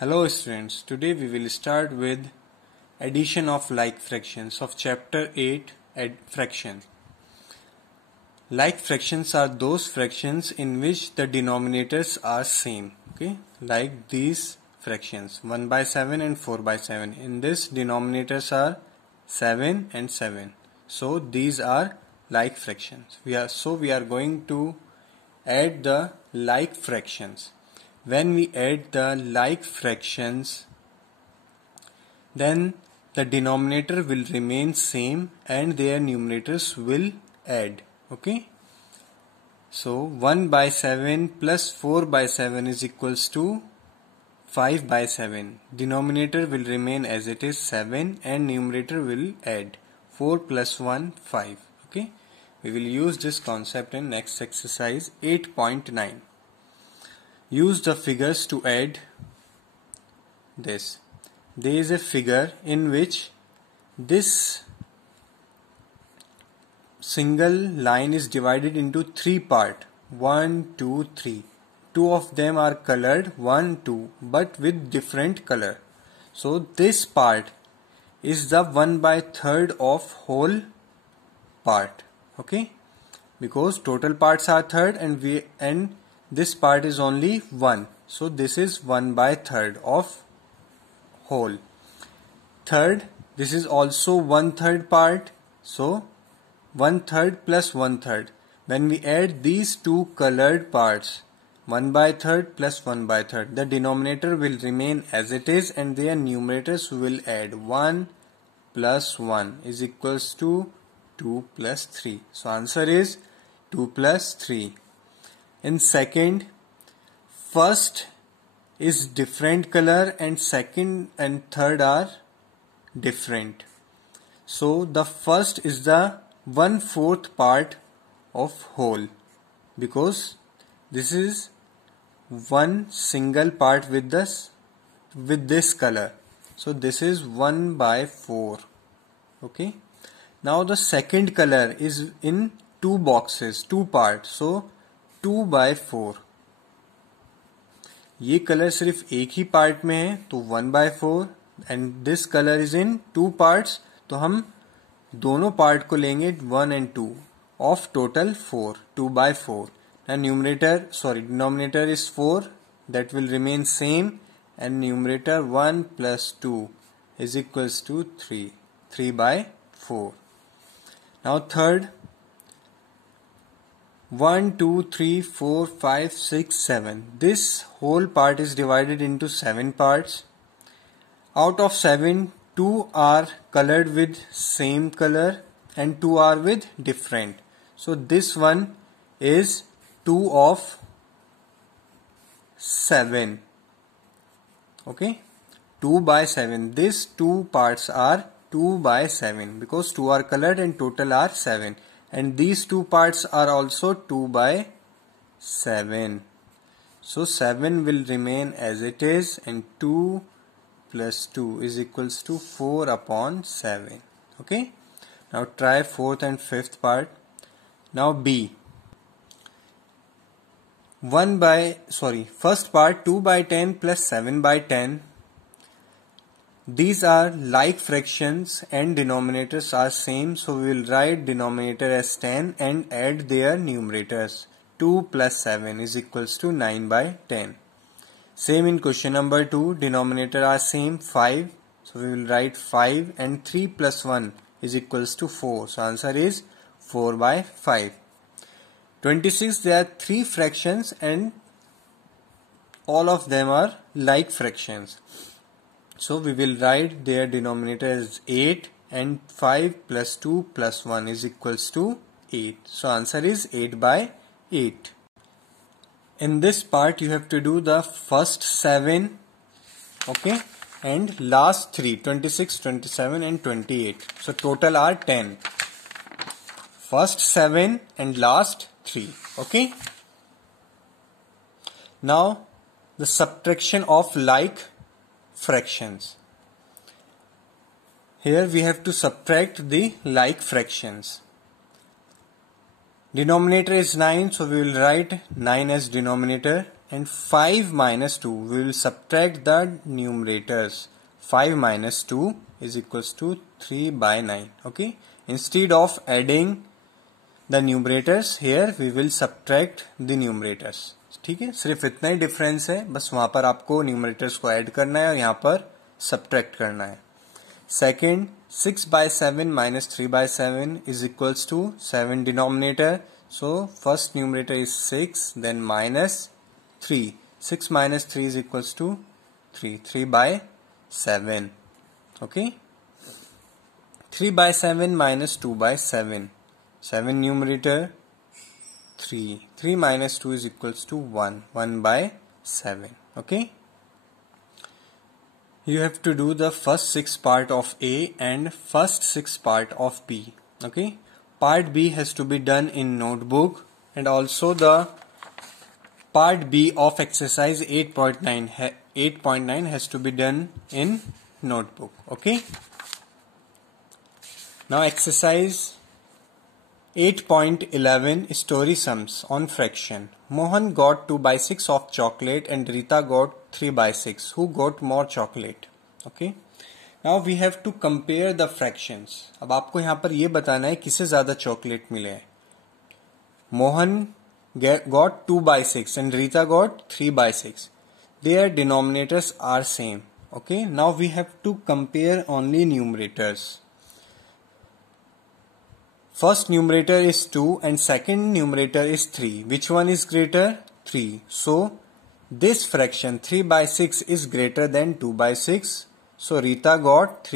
Hello students, today we will start with addition of like fractions of chapter 8 fraction. Like fractions are those fractions in which the denominators are same, okay? Like these fractions 1 by 7 and 4 by 7. In this denominators are 7 and 7. So these are like fractions. We are going to add the like fractions. When we add the like fractions, then the denominator will remain same and their numerators will add. Okay. So 1 by 7 plus 4 by 7 is equals to 5 by 7. Denominator will remain as it is 7 and numerator will add 4 plus 1 5. Okay. We will use this concept in next exercise 8.9. Use the figures to add this. There is a figure in which this single line is divided into three parts. 1, 2, 3. Two of them are colored 1, 2 but with different color. So this part is the 1 by 3rd of whole part. Okay, because total parts are third and this part is only 1. So this is 1 by 3rd of whole. Third, this is also 1/3 part. So 1/3 plus 1/3. When we add these two colored parts, 1 by 3rd plus 1 by 3rd, the denominator will remain as it is and their numerators will add 1 plus 1 is equals to 2 plus 3. So answer is 2 plus 3. In second, first is different color and second and third are different. So the first is the 1/4 part of whole because this is one single part with this color. So this is 1 by 4. Okay. Now the second color is in two boxes, two parts. So 2 by 4. ये colour सिर्फ एक ही part में है तो 1 by 4 and this colour is in two parts तो हम दोनों part को लेंगे 1 and 2 of total 4. 2 by 4 and denominator is 4 that will remain same and numerator 1 plus 2 is equals to 3 by 4. Now third, 1, 2, 3, 4, 5, 6, 7. This whole part is divided into 7 parts. Out of 7, 2 are colored with same color and 2 are with different. So this one is 2 of 7. Okay, 2 by 7. These two parts are 2 by 7 because 2 are colored and total are 7. And these two parts are also 2 by 7. So 7 will remain as it is and 2 plus 2 is equals to 4 upon 7. Okay. Now try fourth and fifth part. Now B. First part 2 by 10 plus 7 by 10. These are like fractions and denominators are same, so we will write denominator as 10 and add their numerators. 2 plus 7 is equals to 9 by 10. Same in question number 2, denominator are same 5, so we will write 5 and 3 plus 1 is equals to 4. So answer is 4 by 5. 26, there are 3 fractions and all of them are like fractions. So we will write their denominator as 8 and 5 plus 2 plus 1 is equals to 8. So answer is 8 by 8. In this part you have to do the first 7, okay, and last 3, 26, 27 and 28. So total are 10. First 7 and last 3, okay. Now the subtraction of like fractions. Here we have to subtract the like fractions. Denominator is 9, so we will write 9 as denominator and 5 minus 2. We will subtract the numerators. 5 minus 2 is equals to 3 by 9. Okay. Instead of adding the numerators, here we will subtract the numerators. ठीक है, सिर्फ इतना ही difference है, बस वहां पर आपको numerators को ऐड करना है और यहाँ पर सब्ट्रैक्ट करना है. Second, 6 by 7 minus 3 by 7 is equals to 7 denominator. So first numerator is 6, then minus 3. 6 minus 3 is equals to 3. 3 by 7. Okay. 3 by 7 minus 2 by 7. 7 numerator. 3. 3 minus 2 is equals to 1. 1 by 7. Okay. You have to do the first 6 part of A and first 6 part of B. Okay. Part B has to be done in notebook, and also the part B of exercise 8.9 has to be done in notebook. Okay. Now exercise 8.11 story sums on fraction. Mohan got 2 by 6 of chocolate and Rita got 3 by 6. Who got more chocolate? Okay. Now we have to compare the fractions. अब आपको यहाँ पर ये बताना है किसे ज्यादा chocolate मिले हैं. Mohan got 2 by 6 and Rita got 3 by 6. Their denominators are same. Okay. Now we have to compare only numerators. First numerator is 2 and second numerator is 3. Which one is greater? 3. So this fraction 3 by 6 is greater than 2 by 6. So Rita got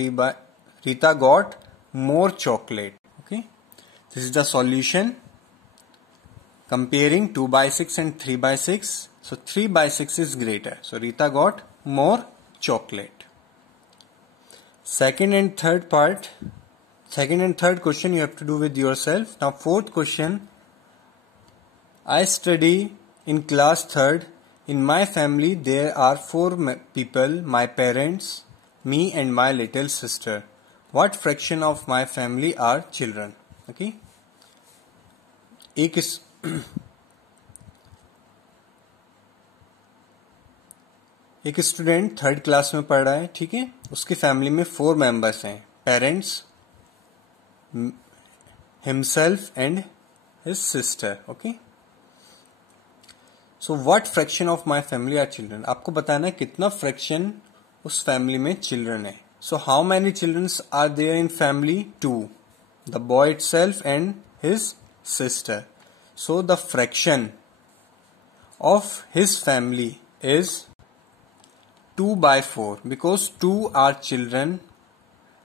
more chocolate. Okay. This is the solution. Comparing 2 by 6 and 3 by 6. So 3 by 6 is greater. So Rita got more chocolate. Second and third question you have to do with yourself. Now fourth question. I study in class 3rd. In my family there are 4 people, my parents, me and my little sister. What fraction of my family are children? Okay. एक student 3rd class में पढ़ रहा है. ठीक है. उसकी family में 4 members हैं. Parents, himself and his sister. Okay. So what fraction of my family are children? आपको बताना है कितना fraction उस family में children है. So how many children are there in family? 2. The boy itself and his sister. So the fraction of his family is 2 by 4 because 2 are children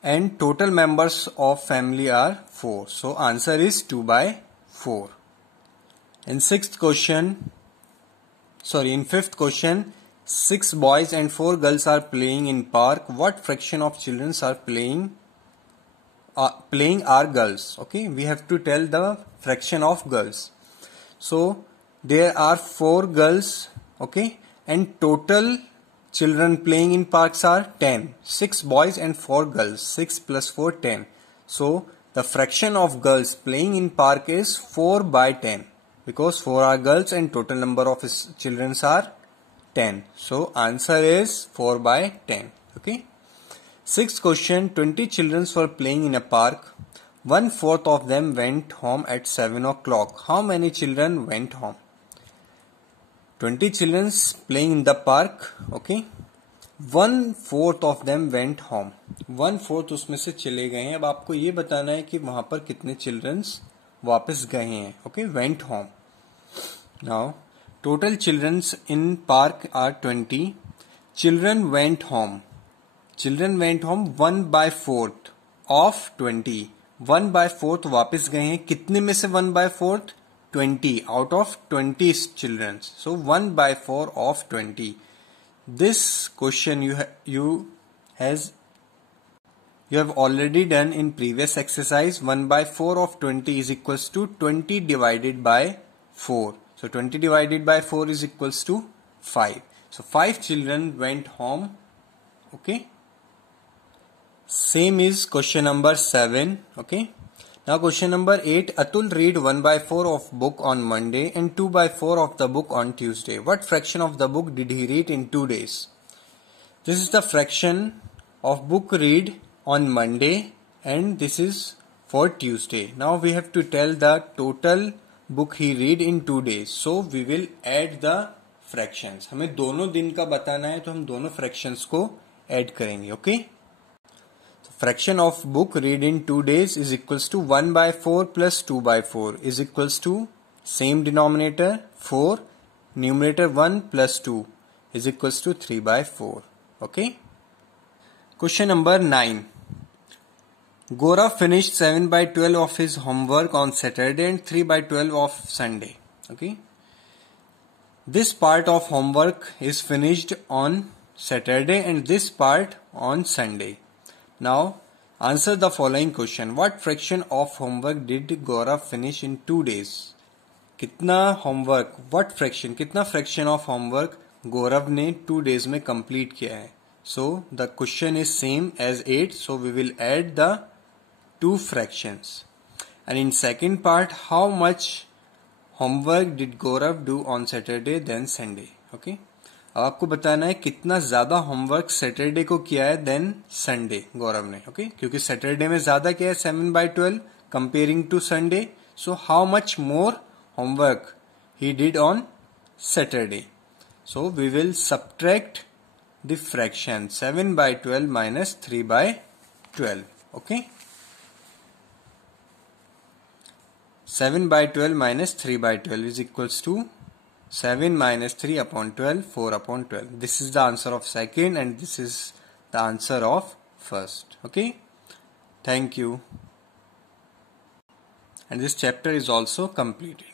and total members of family are 4. So answer is 2 by 4. In fifth question, 6 boys and 4 girls are playing in park. What fraction of children are playing are girls? Okay, we have to tell the fraction of girls. So there are 4 girls. Okay, and total children playing in parks are 10. 6 boys and 4 girls. 6 plus 4, 10. So the fraction of girls playing in park is 4 by 10. Because 4 are girls and total number of children are 10. So answer is 4 by 10. Okay. Sixth question. 20 children were playing in a park. 1/4 of them went home at 7 o'clock. How many children went home? 20 children playing in the park. Okay. 1/4 of them went home. 1/4 उसमें से चले गए हैं. अब आपको ये बताना है कि वहां पर कितने children वापस गए हैं. Okay. Went home. Now total children in park are 20. Children went home. Children went home 1/4 of 20. 1/4 वापस गए हैं. कितने में से 1/4? 20 out of 20 children. So 1/4 of 20. This question you have already done in previous exercise. 1/4 of 20 is equals to 20 divided by 4. So 20 divided by 4 is equals to 5. So 5 children went home. Okay. Same is question number 7. Okay. Now question number 8. Atul read 1/4 of book on Monday and 2/4 of the book on Tuesday. What fraction of the book did he read in 2 days? This is the fraction of book read on Monday and this is for Tuesday. Now we have to tell the total book he read in 2 days. So we will add the fractions. हमें दोनों दिन का बताना है तो हम दोनों fractions को add करेंगे. Okay? Fraction of book read in 2 days is equals to 1/4 plus 2/4 is equals to same denominator 4, numerator 1 plus 2 is equals to 3/4. Okay. Question number 9. Gaurav finished 7/12 of his homework on Saturday and 3/12 of Sunday. Okay. This part of homework is finished on Saturday and this part on Sunday. Now, answer the following question. What fraction of homework did Gaurav finish in 2 days? कितना homework? What fraction? कितना fraction of homework Gaurav ने 2 days में complete किया है? So, the question is same as 8. So, we will add the 2 fractions. And in second part, how much homework did Gaurav do on Saturday than Sunday? Okay. अब आपको बताना है कितना ज्यादा होमवर्क सैटरडे को किया है देन संडे गौरव ने. ओके क्योंकि सैटरडे में ज्यादा किया है 7/12 comparing to Sunday. So how much more homework he did on Saturday. So we will subtract the fraction 7/12 minus 3/12. Okay 7/12 minus 3/12 is equals to 7 minus 3 upon 12, 4 upon 12. This is the answer of second and this is the answer of first. Okay. Thank you. And this chapter is also completed.